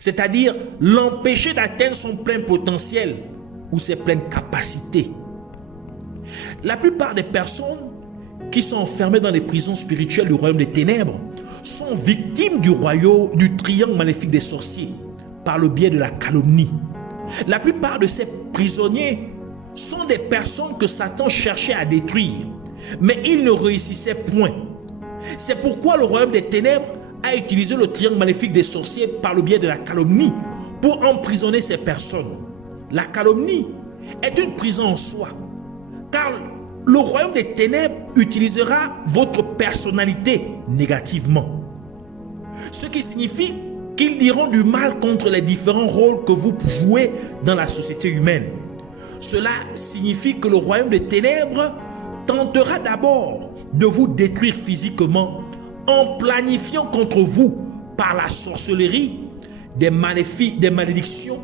c'est-à-dire l'empêcher d'atteindre son plein potentiel ou ses pleines capacités. La plupart des personnes qui sont enfermées dans les prisons spirituelles du royaume des ténèbres sont victimes du triangle maléfique des sorciers par le biais de la calomnie. La plupart de ces prisonniers sont des personnes que Satan cherchait à détruire, mais il ne réussissait point. C'est pourquoi le royaume des ténèbres a utilisé le triangle maléfique des sorciers par le biais de la calomnie pour emprisonner ces personnes. La calomnie est une prison en soi, car le royaume des ténèbres utilisera votre personnalité négativement. Ce qui signifie qu'ils diront du mal contre les différents rôles que vous jouez dans la société humaine. Cela signifie que le royaume des ténèbres tentera d'abord de vous détruire physiquement en planifiant contre vous par la sorcellerie, des malédictions,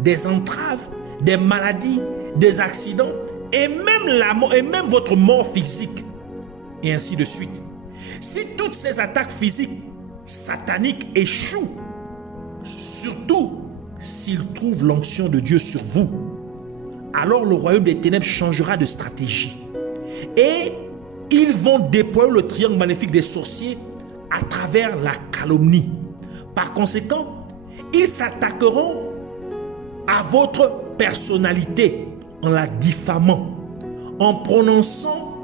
des entraves, des maladies, des accidents et même la mort, et même votre mort physique, et ainsi de suite. Si toutes ces attaques physiques sataniques échouent, surtout s'ils trouvent l'onction de Dieu sur vous, alors le royaume des ténèbres changera de stratégie et ils vont déployer le triangle maléfique des sorciers à travers la calomnie. Par conséquent, ils s'attaqueront à votre personnalité en la diffamant, en prononçant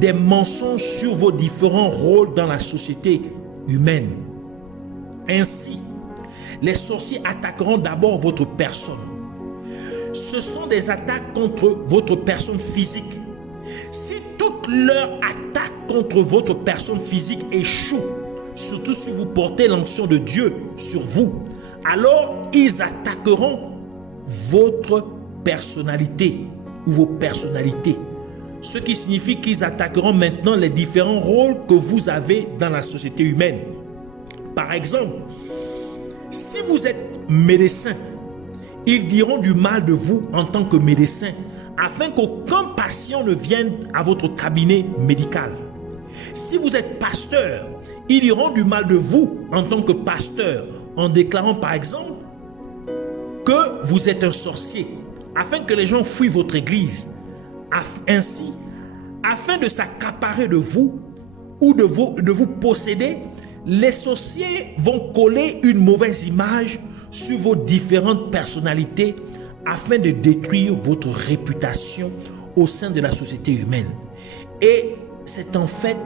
des mensonges sur vos différents rôles dans la société humaine. Ainsi, les sorciers attaqueront d'abord votre personne. Ce sont des attaques contre votre personne physique. Si toutes leurs attaques contre votre personne physique échouent, surtout si vous portez l'onction de Dieu sur vous, alors ils attaqueront votre personnalité ou vos personnalités. Ce qui signifie qu'ils attaqueront maintenant les différents rôles que vous avez dans la société humaine. Par exemple, si vous êtes médecin, ils diront du mal de vous en tant que médecin afin qu'aucun patient ne vienne à votre cabinet médical. Si vous êtes pasteur, ils diront du mal de vous en tant que pasteur en déclarant par exemple que vous êtes un sorcier afin que les gens fuient votre église. Ainsi, afin de s'accaparer de vous ou de vous posséder, les sorciers vont coller une mauvaise image sur vos différentes personnalités afin de détruire votre réputation au sein de la société humaine. Et c'est en fait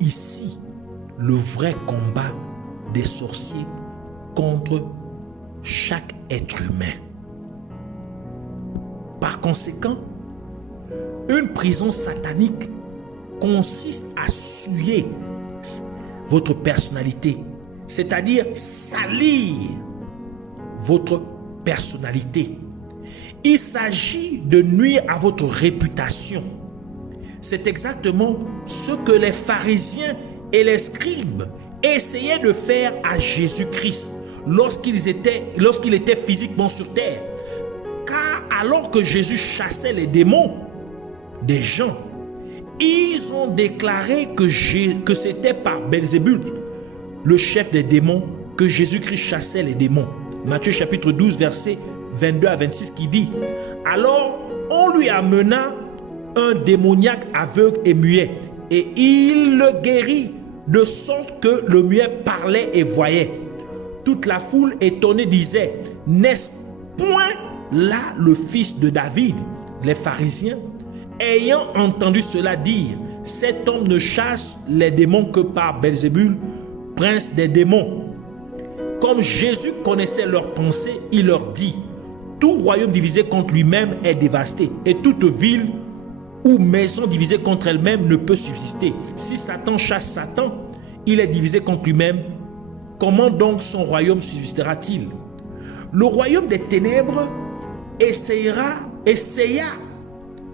ici le vrai combat des sorciers contre chaque être humain. Par conséquent, une prison satanique consiste à souiller votre personnalité, c'est-à-dire salir votre personnalité. Il s'agit de nuire à votre réputation. C'est exactement ce que les pharisiens et les scribes essayaient de faire à Jésus-Christ lorsqu'il était physiquement sur terre. Car alors que Jésus chassait les démons des gens, ils ont déclaré que c'était par Belzébul, le chef des démons, que Jésus-Christ chassait les démons. Matthieu chapitre 12, versets 22 à 26 qui dit: alors on lui amena un démoniaque aveugle et muet, et il le guérit de sorte que le muet parlait et voyait. Toute la foule étonnée disait: n'est-ce point là le fils de David? Les pharisiens, ayant entendu cela, dire: cet homme ne chasse les démons que par Belzébul, prince des démons. Comme Jésus connaissait leurs pensées, il leur dit: tout royaume divisé contre lui-même est dévasté, et toute ville ou maison divisée contre elle-même ne peut subsister. Si Satan chasse Satan, il est divisé contre lui-même. Comment donc son royaume subsistera-t-il? Le royaume des ténèbres essaya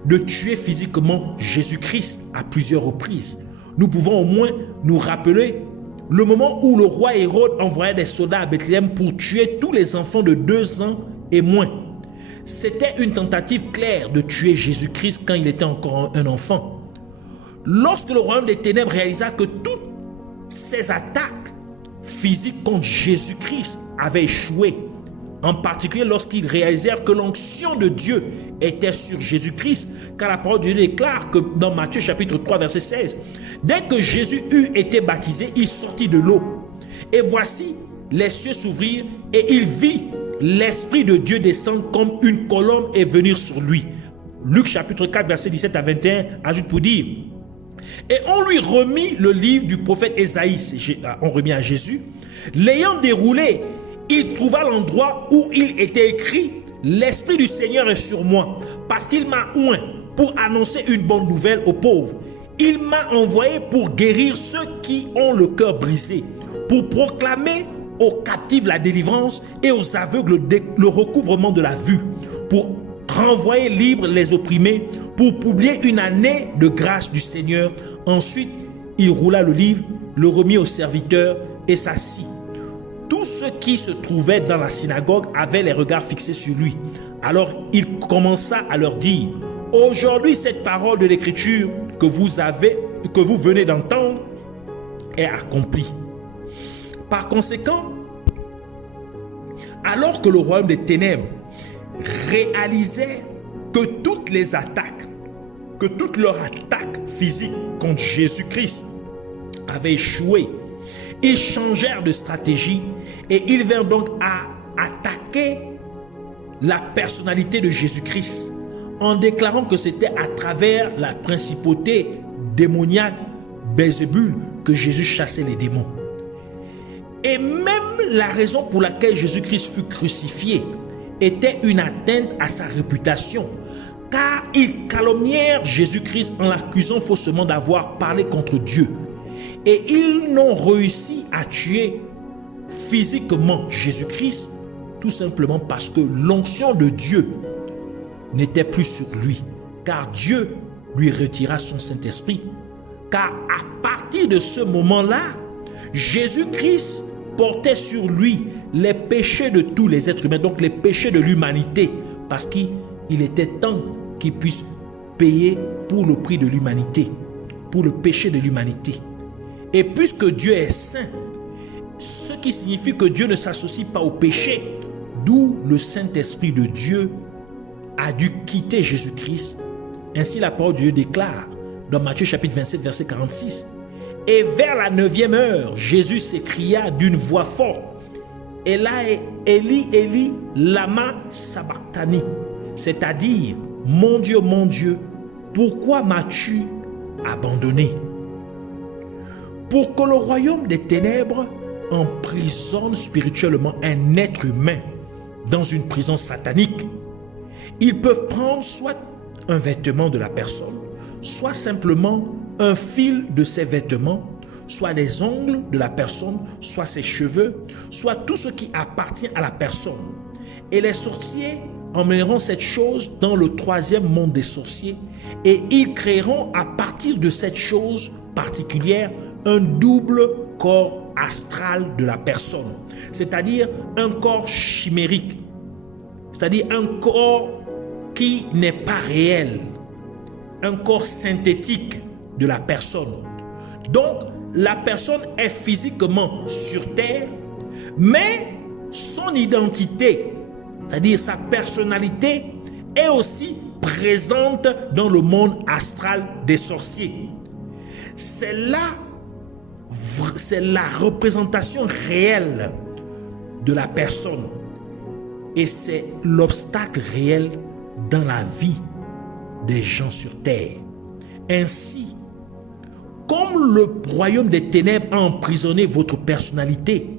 de tuer physiquement Jésus-Christ à plusieurs reprises. Nous pouvons au moins nous rappeler le moment où le roi Hérode envoyait des soldats à Bethléem pour tuer tous les enfants de 2 ans et moins. C'était une tentative claire de tuer Jésus-Christ quand il était encore un enfant. Lorsque le royaume des ténèbres réalisa que toutes ces attaques physiques contre Jésus-Christ avait échoué. En particulier lorsqu'ils réalisèrent que l'onction de Dieu était sur Jésus-Christ, car la parole de Dieu déclare que dans Matthieu chapitre 3 verset 16, dès que Jésus eut été baptisé, il sortit de l'eau. Et voici, les cieux s'ouvrirent et il vit l'Esprit de Dieu descendre comme une colonne et venir sur lui. Luc chapitre 4 verset 17 à 21 ajoute pour dire, et on lui remit le livre du prophète Ésaïe, on remet à Jésus. L'ayant déroulé, il trouva l'endroit où il était écrit, l'Esprit du Seigneur est sur moi, parce qu'il m'a oint pour annoncer une bonne nouvelle aux pauvres. Il m'a envoyé pour guérir ceux qui ont le cœur brisé, pour proclamer aux captifs la délivrance et aux aveugles le recouvrement de la vue, pour renvoyer libres les opprimés, pour publier une année de grâce du Seigneur. Ensuite, il roula le livre, le remit au serviteur et s'assit. Tous ceux qui se trouvaient dans la synagogue avaient les regards fixés sur lui. Alors il commença à leur dire, aujourd'hui cette parole de l'Écriture que vous venez d'entendre est accomplie. Par conséquent, alors que le royaume des ténèbres réalisait que toutes les attaques, que toute leur attaque physique contre Jésus-Christ avait échoué, ils changèrent de stratégie et ils vinrent donc à attaquer la personnalité de Jésus-Christ en déclarant que c'était à travers la principauté démoniaque Belzébul que Jésus chassait les démons. Et même la raison pour laquelle Jésus-Christ fut crucifié était une atteinte à sa réputation, car ils calomnièrent Jésus-Christ en l'accusant faussement d'avoir parlé contre Dieu. Et ils n'ont réussi à tuer physiquement Jésus-Christ tout simplement parce que l'onction de Dieu n'était plus sur lui, car Dieu lui retira son Saint-Esprit. Car à partir de ce moment-là, Jésus-Christ portait sur lui les péchés de tous les êtres humains, donc les péchés de l'humanité, parce qu'il était temps qu'il puisse payer pour le prix de l'humanité, pour le péché de l'humanité. Et puisque Dieu est saint, ce qui signifie que Dieu ne s'associe pas au péché, d'où le Saint-Esprit de Dieu a dû quitter Jésus-Christ. Ainsi la parole de Dieu déclare dans Matthieu chapitre 27 verset 46, et vers la 9e heure, Jésus s'écria d'une voix forte, Eli, Eli, lama sabachthani, c'est-à-dire, mon Dieu, pourquoi m'as-tu abandonné? Pour que le royaume des ténèbres emprisonne spirituellement un être humain dans une prison satanique, ils peuvent prendre soit un vêtement de la personne, soit simplement un fil de ses vêtements, soit les ongles de la personne, soit ses cheveux, soit tout ce qui appartient à la personne. Et les sorciers emmèneront cette chose dans le 3e monde des sorciers et ils créeront à partir de cette chose particulière un double corps astral de la personne, c'est-à-dire un corps chimérique, c'est-à-dire un corps qui n'est pas réel, un corps synthétique de la personne. Donc, la personne est physiquement sur terre, mais son identité, c'est-à-dire sa personnalité, est aussi présente dans le monde astral des sorciers. C'est la représentation réelle de la personne et c'est l'obstacle réel dans la vie des gens sur terre. Ainsi, comme le royaume des ténèbres a emprisonné votre personnalité,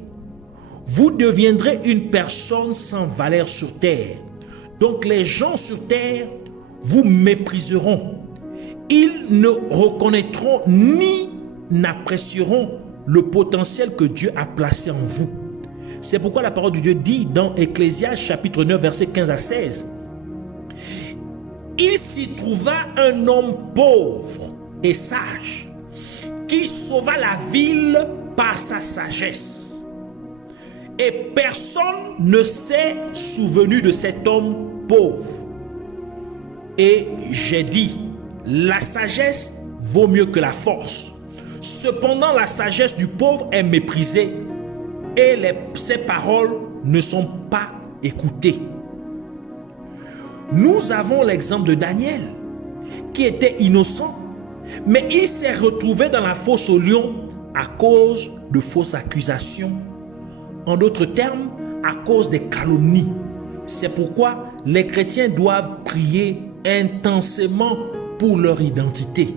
vous deviendrez une personne sans valeur sur terre. Donc les gens sur terre vous mépriseront. Ils ne reconnaîtront ni n'apprécieront le potentiel que Dieu a placé en vous. C'est pourquoi la parole de Dieu dit dans Ecclésiaste chapitre 9 verset 15 à 16, il s'y trouva un homme pauvre et sage qui sauva la ville par sa sagesse. Et personne ne s'est souvenu de cet homme pauvre. Et j'ai dit, la sagesse vaut mieux que la force. Cependant, la sagesse du pauvre est méprisée et ses paroles ne sont pas écoutés. Nous avons l'exemple de Daniel, qui était innocent, mais il s'est retrouvé dans la fosse aux lions à cause de fausses accusations. En d'autres termes, à cause des calomnies. C'est pourquoi les chrétiens doivent prier intensément pour leur identité.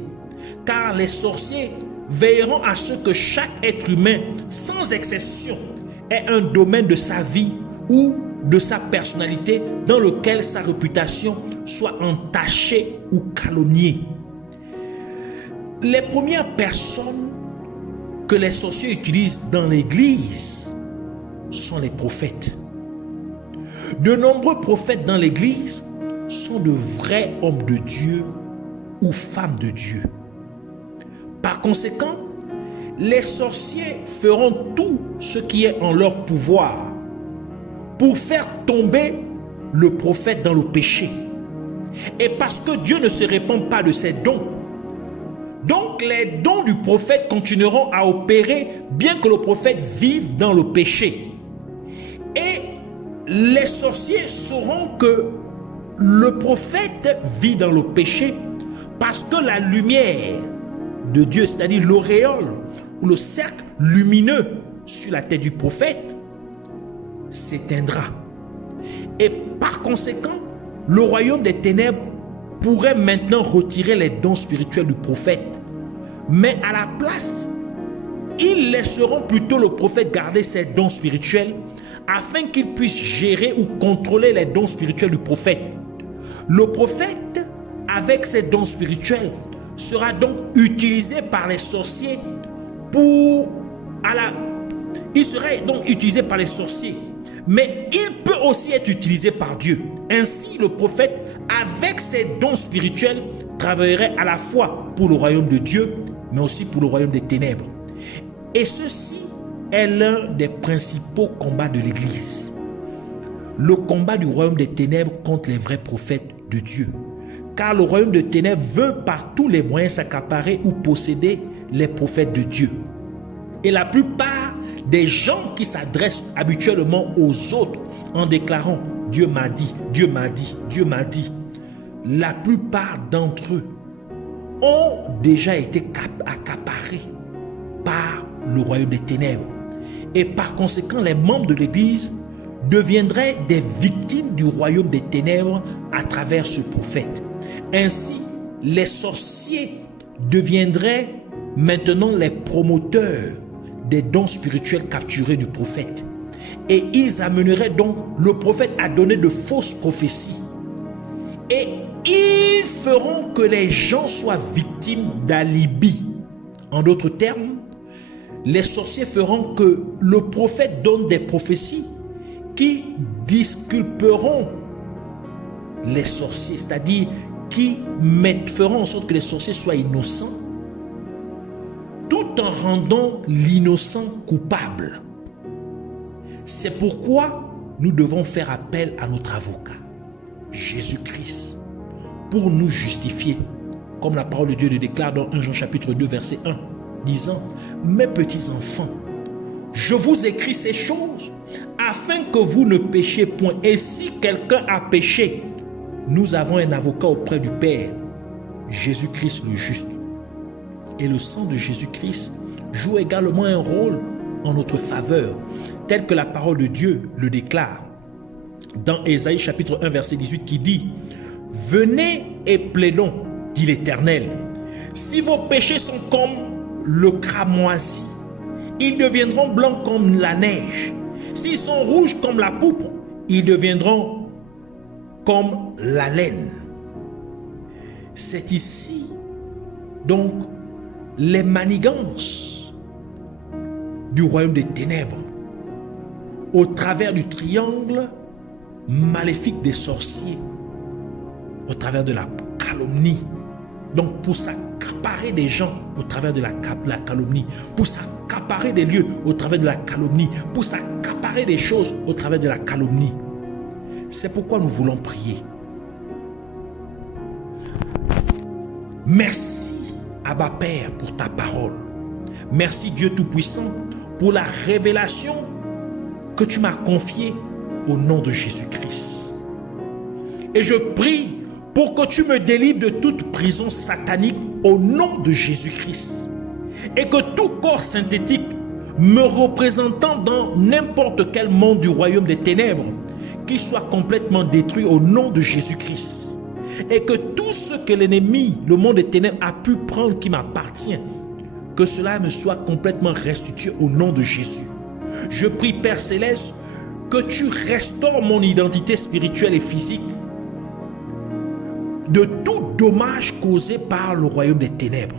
Car les sorciers veilleront à ce que chaque être humain, sans exception, ait un domaine de sa vie ou de sa personnalité dans lequel sa réputation soit entachée ou calomniée. Les premières personnes que les sorciers utilisent dans l'église sont les prophètes. De nombreux prophètes dans l'église sont de vrais hommes de Dieu ou femmes de Dieu. Par conséquent, les sorciers feront tout ce qui est en leur pouvoir pour faire tomber le prophète dans le péché. Et parce que Dieu ne se répand pas de ses dons, donc les dons du prophète continueront à opérer bien que le prophète vive dans le péché. Et les sorciers sauront que le prophète vit dans le péché parce que la lumière de Dieu, c'est-à-dire l'auréole ou le cercle lumineux sur la tête du prophète, s'éteindra. Et par conséquent, le royaume des ténèbres pourrait maintenant retirer les dons spirituels du prophète. Mais à la place, ils laisseront plutôt le prophète garder ses dons spirituels afin qu'il puisse gérer ou contrôler les dons spirituels du prophète. Le prophète, avec ses dons spirituels, sera donc utilisé par les sorciers il serait donc utilisé par les sorciers, mais il peut aussi être utilisé par Dieu. Ainsi, le prophète, avec ses dons spirituels, travaillerait à la fois pour le royaume de Dieu, mais aussi pour le royaume des ténèbres. Et ceci est l'un des principaux combats de l'Église. Le combat du royaume des ténèbres contre les vrais prophètes de Dieu. Car le royaume des ténèbres veut par tous les moyens s'accaparer ou posséder les prophètes de Dieu. Et la plupart des gens qui s'adressent habituellement aux autres en déclarant « Dieu m'a dit, Dieu m'a dit, Dieu m'a dit », la plupart d'entre eux ont déjà été accaparés par le royaume des ténèbres. Et par conséquent, les membres de l'Église deviendraient des victimes du royaume des ténèbres à travers ce prophète. Ainsi, les sorciers deviendraient maintenant les promoteurs des dons spirituels capturés du prophète. Et ils amèneraient donc le prophète à donner de fausses prophéties. Et ils feront que les gens soient victimes d'alibi. En d'autres termes, les sorciers feront que le prophète donne des prophéties qui disculperont les sorciers, c'est-à-dire qui feront en sorte que les sorciers soient innocents, tout en rendant l'innocent coupable. C'est pourquoi nous devons faire appel à notre avocat, Jésus-Christ, pour nous justifier, comme la parole de Dieu le déclare dans 1 Jean chapitre 2 verset 1, disant « Mes petits enfants, je vous écris ces choses afin que vous ne péchiez point. Et si quelqu'un a péché, nous avons un avocat auprès du Père, Jésus-Christ le juste. » Et le sang de Jésus-Christ joue également un rôle en notre faveur, tel que la parole de Dieu le déclare. Dans Ésaïe chapitre 1 verset 18 qui dit « Venez et plaidons, dit l'Éternel. Si vos péchés sont comme le cramoisi, ils deviendront blancs comme la neige. S'ils sont rouges comme la pourpre, ils deviendront comme la laine. » C'est ici donc les manigances du royaume des ténèbres au travers du triangle maléfique des sorciers, au travers de la calomnie. Donc pour s'accaparer des gens au travers de la calomnie, pour s'accaparer des lieux au travers de la calomnie, pour s'accaparer des choses au travers de la calomnie. C'est pourquoi nous voulons prier. Merci Abba Père pour ta parole. Merci Dieu Tout-Puissant pour la révélation que tu m'as confiées au nom de Jésus-Christ. Et je prie pour que tu me délivres de toute prison satanique au nom de Jésus-Christ. Et que tout corps synthétique me représentant dans n'importe quel monde du royaume des ténèbres, qu'il soit complètement détruit au nom de Jésus-Christ. Et que tout ce que l'ennemi, le monde des ténèbres, a pu prendre qui m'appartient, que cela me soit complètement restitué au nom de Jésus. Je prie, Père Céleste, que tu restaures mon identité spirituelle et physique de tout dommage causé par le royaume des ténèbres.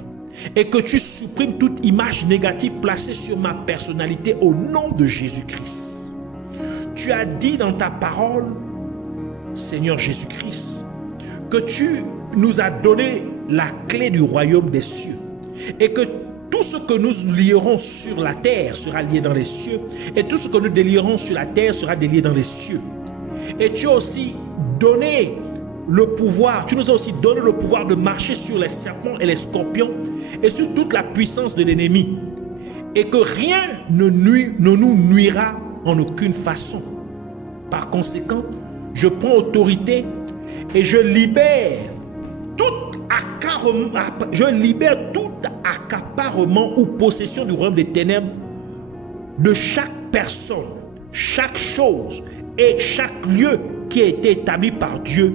Et que tu supprimes toute image négative placée sur ma personnalité au nom de Jésus-Christ. Tu as dit dans ta parole, Seigneur Jésus-Christ, que tu nous as donné la clé du royaume des cieux et que tout ce que nous lierons sur la terre sera lié dans les cieux et tout ce que nous délierons sur la terre sera délié dans les cieux. Et tu as aussi donné le pouvoir, tu nous as aussi donné le pouvoir de marcher sur les serpents et les scorpions et sur toute la puissance de l'ennemi et que rien ne nous nuira en aucune façon. Par conséquent, je prends autorité et je libère tout accaparement ou possession du royaume des ténèbres de chaque personne, chaque chose et chaque lieu qui a été établi par Dieu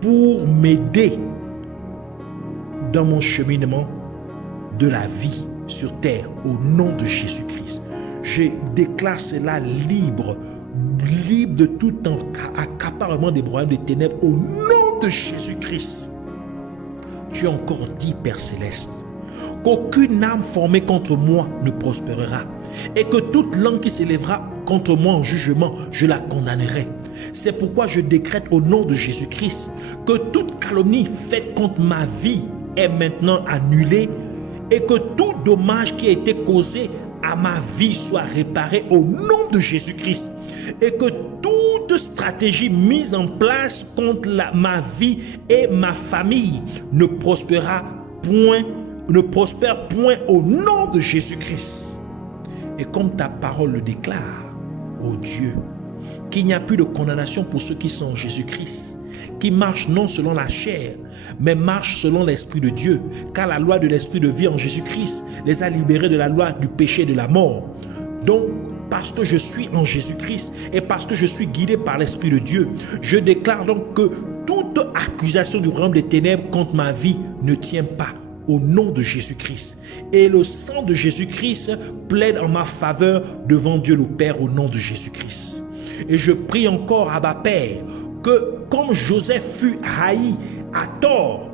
pour m'aider dans mon cheminement de la vie sur terre au nom de Jésus-Christ. Je déclare cela libre de tout accaparement des royaumes des ténèbres au nom de Jésus-Christ. Tu as encore dit, Père Céleste, qu'aucune âme formée contre moi ne prospérera et que toute langue qui s'élèvera contre moi en jugement, je la condamnerai. C'est pourquoi je décrète au nom de Jésus-Christ que toute calomnie faite contre ma vie est maintenant annulée et que tout dommage qui a été causé à ma vie soit réparé au nom de Jésus-Christ et que toute stratégie mise en place contre ma vie et ma famille ne prospère point au nom de Jésus-Christ. Et comme ta parole le déclare, ô Dieu, qu'il n'y a plus de condamnation pour ceux qui sont en Jésus-Christ, qui marchent non selon la chair, mais marchent selon l'Esprit de Dieu, car la loi de l'Esprit de vie en Jésus-Christ les a libérés de la loi du péché et de la mort. Donc, parce que je suis en Jésus-Christ et parce que je suis guidé par l'Esprit de Dieu, je déclare donc que toute accusation du royaume des ténèbres contre ma vie ne tient pas au nom de Jésus-Christ. Et le sang de Jésus-Christ plaide en ma faveur devant Dieu le Père au nom de Jésus-Christ. Et je prie encore, Abba Père, que comme Joseph fut haï à tort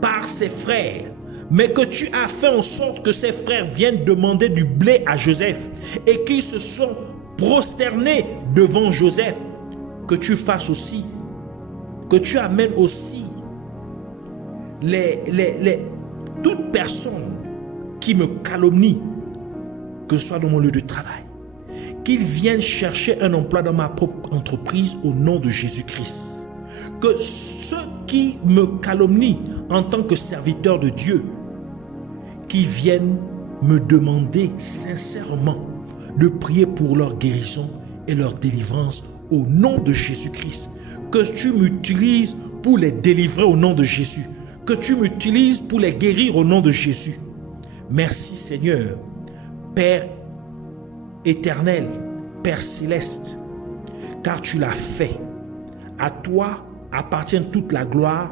par ses frères, mais que tu as fait en sorte que ses frères viennent demander du blé à Joseph et qu'ils se sont prosternés devant Joseph, que tu fasses aussi, que tu amènes aussi toute personne qui me calomnie, que ce soit dans mon lieu de travail, qu'ils viennent chercher un emploi dans ma propre entreprise au nom de Jésus-Christ. Que ceux qui me calomnient en tant que serviteur de Dieu, qui viennent me demander sincèrement de prier pour leur guérison et leur délivrance au nom de Jésus-Christ. Que tu m'utilises pour les délivrer au nom de Jésus. Que tu m'utilises pour les guérir au nom de Jésus. Merci Seigneur, Père éternel, Père céleste, car tu l'as fait. À toi appartient toute la gloire,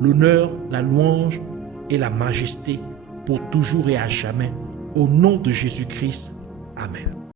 l'honneur, la louange et la majesté pour toujours et à jamais. Au nom de Jésus-Christ. Amen.